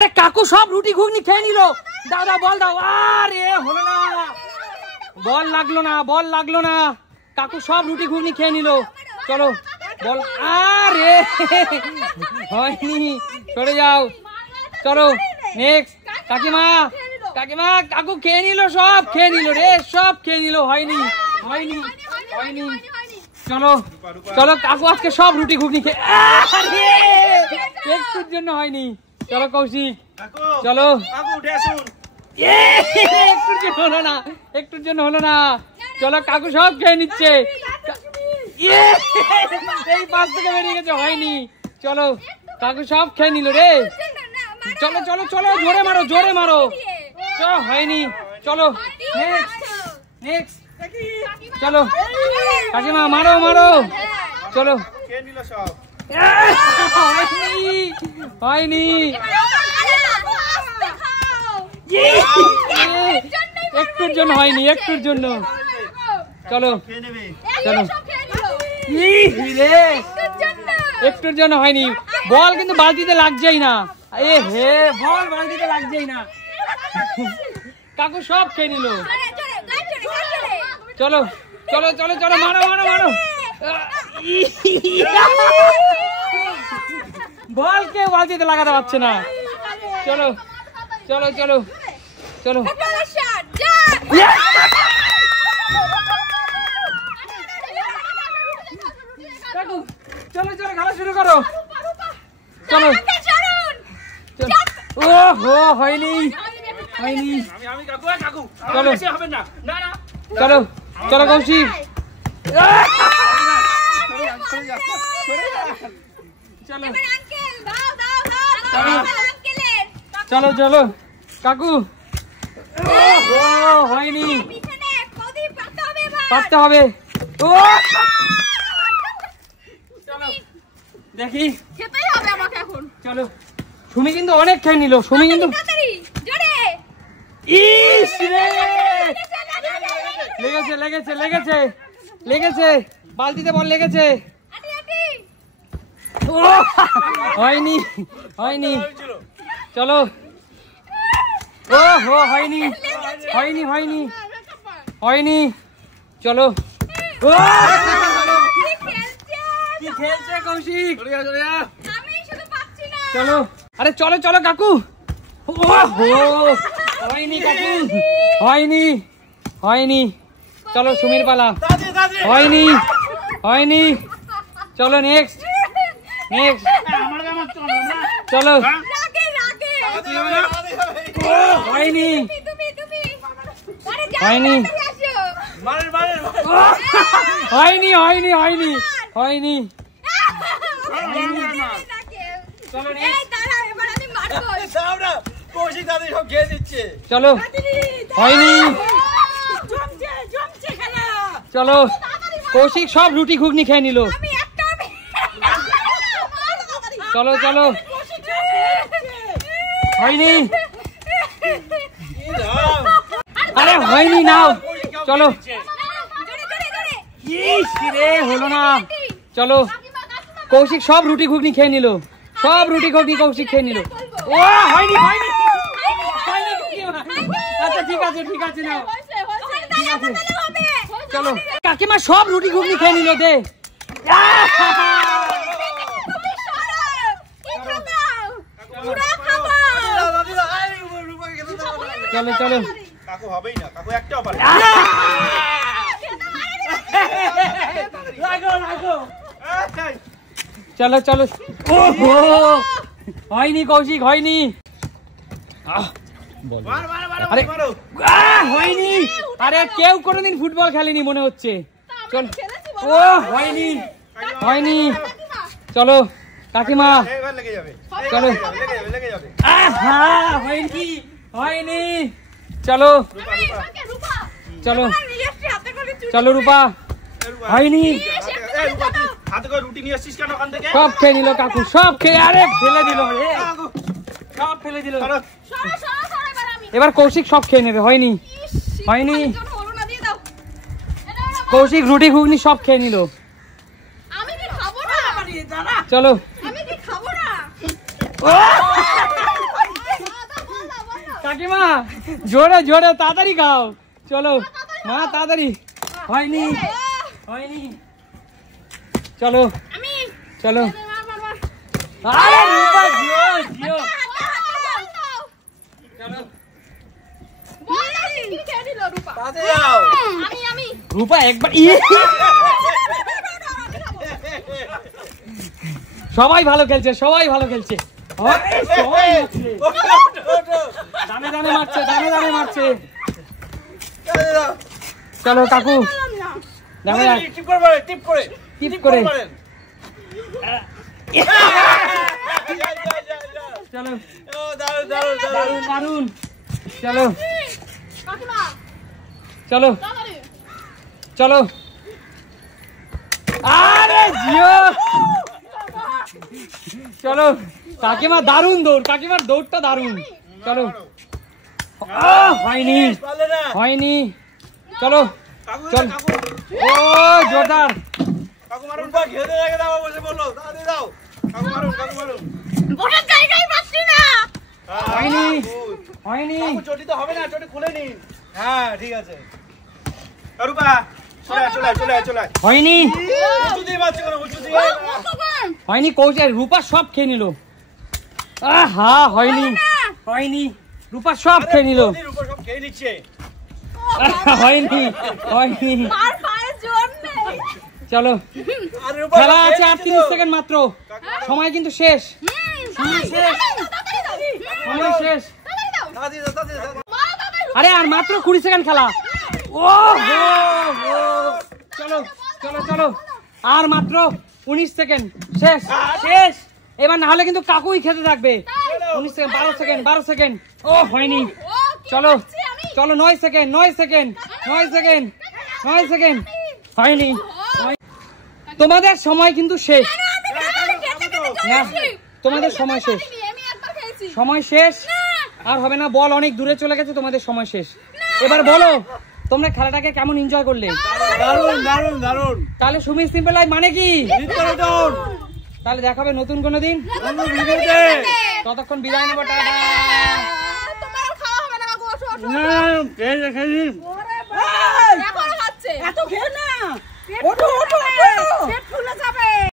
কাকু সব রুটি ঘুগনি খেয়ে নিল। দাদা বল দাও। আরে হলো না, বল লাগলো না। কাকু সব রুটি ঘুগনি খেয়ে নিল। চলো বল। আরে হয়নি, সরে যাও। চলো নেক্সট। কাকিমা কাকু খেয়ে নিল, সব খেয়ে নিল রে, সব খেয়ে নিল। হয়নি। চলো কাকু আজকে সব রুটি ঘুগনি খেয়ে, একটুর জন্য হয়নি। চলো কৌশিক, চলো। একটুর জন্য হলো না। চলো কাকু সব খেয়ে নিচ্ছে। এই পাশ থেকে বেরিয়ে গেছে, হয়নি। চলো কাকু সব খেয়ে নিল রে। চলো জোরে মারো। হয়নি। চলো নেক্সট। চলো কাকিমা মারো। চলো হয়নি। একটুর জন্য হয়নি, একটুর জন্য। চলো একটুর জন্য হয়নি। বল কিন্তু বালতিতে লাগছেই না। বল বালতিতে লাগছেই না। কাকু সব খেয়ে নিল। চলো মারো। বল কে বালতিতে লাগাতে পারছে না। চলো চলো খেলা শুরু করো। চলো ওহো হয়নি। চলো কৌশিক। চলো কাকু। হয়নি, পারতে হবে। দেখি চলো। সুমি কিন্তু অনেক খেয়ে নিল। সুমি কিন্তু লেগেছে বালতিতে, বল লেগেছে। হয়নি। চলো হয়নি। চলো খেলছে কৌশিক। চলো আরে চলো কাকু। হয়নি কাকু, হয়নি। চলো সুমির পালা। হয়নি। চলো নেক্সট। চলো হয়নি। চলো হয়নি। চলো কৌশিক সব রুটি ঘুগনি খেয়ে নিল। চলো হয়নি। আরে হয়নি, নাও। চলো হলো না। চলো কৌশিক সব রুটি ঘুগনি খেয়ে নিল। কৌশিক খেয়ে নিল। হয়নি। আচ্ছা ঠিক আছে নাও। চলো কাকিমা সব রুটি ঘুগনি খেয়ে নিল। দে চলো কাকু হবেই না, কাকু একটাও পারে। চলো হয়নি কৌশিক, হয়নি। হয়নি। আরে কেউ কোনোদিন ফুটবল খেলেনি মনে হচ্ছে। চলো হয়নি। চলো কাকিমা। চলো হয়নি। চলো রূপা। হয়নি। সব খেয়ে নিল কাকু, সব খেয়ে। আরে ফেলে দিল, সব ফেলে দিল। এবার কৌশিক সব খেয়ে নেবে। হয়নি। কৌশিক রুটি ঘুগনি সব খেয়ে নিল। চলো কাকিমা জোরে জোরে তাড়াতাড়ি খাও, চলো মা তাড়াতাড়ি। হয়নি হয়নি, চলো চলো। আরে রূপা জিও জিও, চলো রূপা একবার। সবাই ভালো খেলছে, সবাই ভালো খেলছে, দানে দানে মারছে, দানে দানে মারছে। চলো কাকু টিপ করে চলো, দারুন দারুন, চলো চলো চলো। আরে জিও, চলো কাকিমা দারুন দৌড়, কাকিমার দৌড়টা দারুন, চলো। হয়নি হয়নি, চলো চল। ও জোরদার, হয়নি হয়নি, চটি তো হবে না, চটি খুলে নিন। হ্যাঁ ঠিক আছে, হয়নি হয়নি, কৌশল রূপা সব খেয়ে নিল। হা হয়নি হয়নি, রূপা সব খেয়ে নিল। হয়নি হয়নি, চলো খেলা আছে আর 30 সেকেন্ড মাত্র, সময় কিন্তু শেষ, সময় শেষ, সময় শেষ। আরে আর মাত্র 20 সেকেন্ড খেলা। ও চলো চলো চলো, আর মাত্র 19 সেকেন্ড, শেষ শেষ। এবার না হলে কিন্তু কাকুই খেতে থাকবে। 19 সেকেন্ড, 12 সেকেন্ড, 12 সেকেন্ড। ও হয়নি, চলো চলো 9 সেকেন্ড, 9 সেকেন্ড, 9 সেকেন্ড, 9 সেকেন্ড, হয়নি। তোমাদের সময় কিন্তু শেষ, তোমাদের সময় শেষ, সময় শেষ, আর হবে না, বল অনেক দূরে চলে গেছে, তোমাদের সময় শেষ। এবার বলো তোমরা খেলাটাকে কেমন এনজয় করলে? দারুন দারুন দারুন। তাহলে সুমি সিম্পল লাইফ মানে কি? তাহলে দেখাবে নতুন কোনো দিন, ততক্ষণ বিদায় নেবো, টাটা। এত খেয়ে না, ওঠো ওঠো ওঠো, পেট ফুলে যাবে।